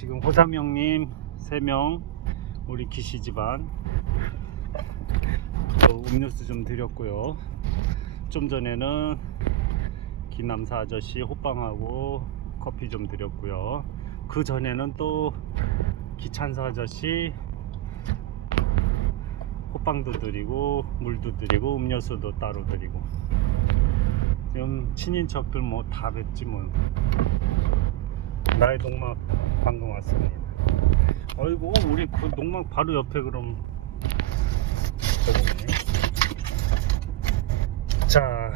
지금 호삼형님 3명 우리 기시 집안. 또 음료수 좀 드렸고요. 좀 전에는 기남사 아저씨 호빵하고 커피 좀 드렸고요. 그 전에는 또 기찬사 아저씨 호빵도 드리고 물도 드리고 음료수도 따로 드리고. 지금 친인척들 뭐다 뵀지 뭐. 나의 농막 방금 왔습니다. 어이구 우리 그 농막 바로 옆에 그럼 자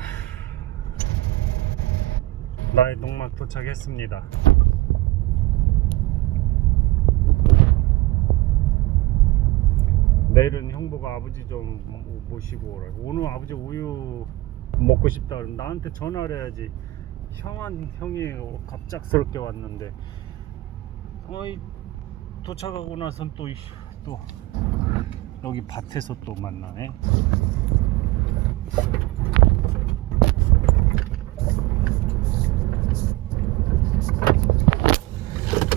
나의 농막 도착했습니다. 내일은 형부가 아버지 좀 모시고 오라고. 오늘 아버지 우유 먹고 싶다 그러면 나한테 전화를 해야지. 형한 형이 갑작스럽게 왔는데 어이 도착하고 나선 또, 이- 또 여기 밭에서 또 만나네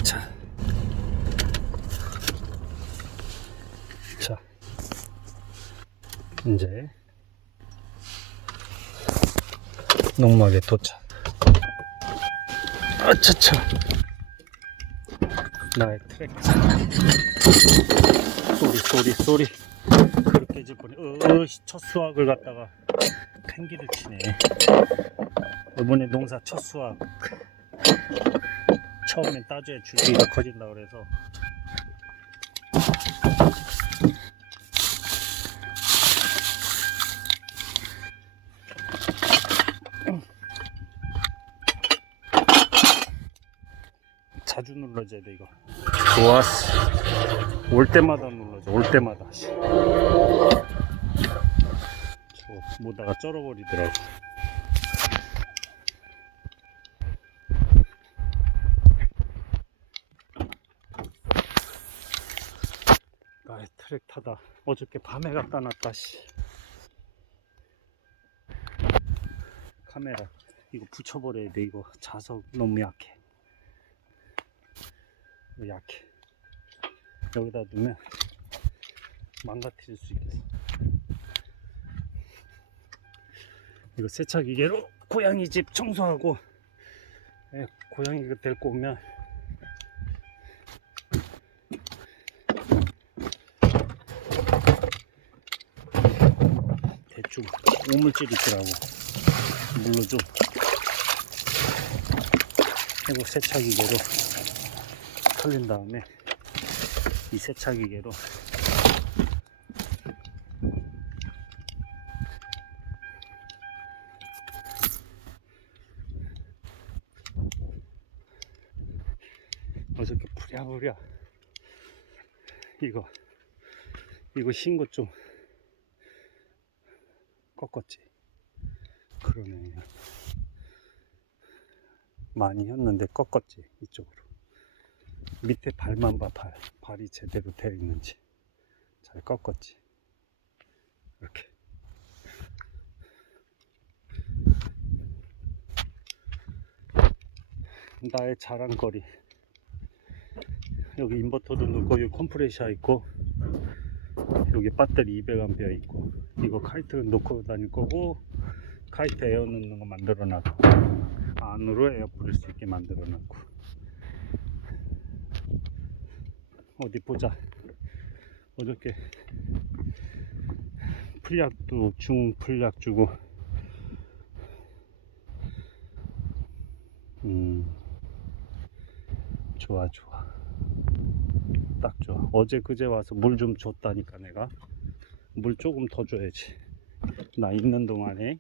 자. 자. 이제 농막에 도착. 아차차. 나의 트랙터. 쏘리 쏘리 쏘리. 그렇게 이제 보니 어, 첫 수확을 갖다가 팽기를 치네. 이번에 농사 첫 수확. 처음엔 따줘야 줄기가 커진다 그래서 자주 눌러줘야 돼 이거. 좋았어. 올 때마다 눌러줘 올 때마다. 씨. 저 모다가 쩔어버리더라고. 트랙 타다. 어저께 밤에 갖다 놨다 씨. 카메라. 이거 붙여버려야 돼 이거. 자석 너무 약해 약해. 여기다 두면 망가뜨릴 수 있겠어. 이거 세차기계로 고양이 집 청소하고 예, 고양이가 데리고 오면 대충 오물질 있더라고. 물로 좀 그리고 세차기계로 털린 다음에 이 세차기계로. 어저께 부랴부랴 이거 이거 신것좀 꺾었지. 그러네. 많이 혔는데 꺾었지 이쪽으로 밑에 발만 봐 발. 발이 제대로 되어 있는지. 잘 꺾었지. 이렇게. 나의 자랑거리. 여기 인버터도 넣고 여기 컴프레셔 있고 여기 배터리 200A 있고 이거 카이트 놓고 다닐 거고 카이트 에어 넣는 거 만들어 놨고 안으로 에어 뿌릴 수 있게 만들어 놨고 어디 보자. 어저께 풀약도 중풀약 주고. 음. 좋아 좋아. 딱 좋아. 어제 그제 와서 물 좀 줬다니까 내가. 물 조금 더 줘야지. 나 있는 동안에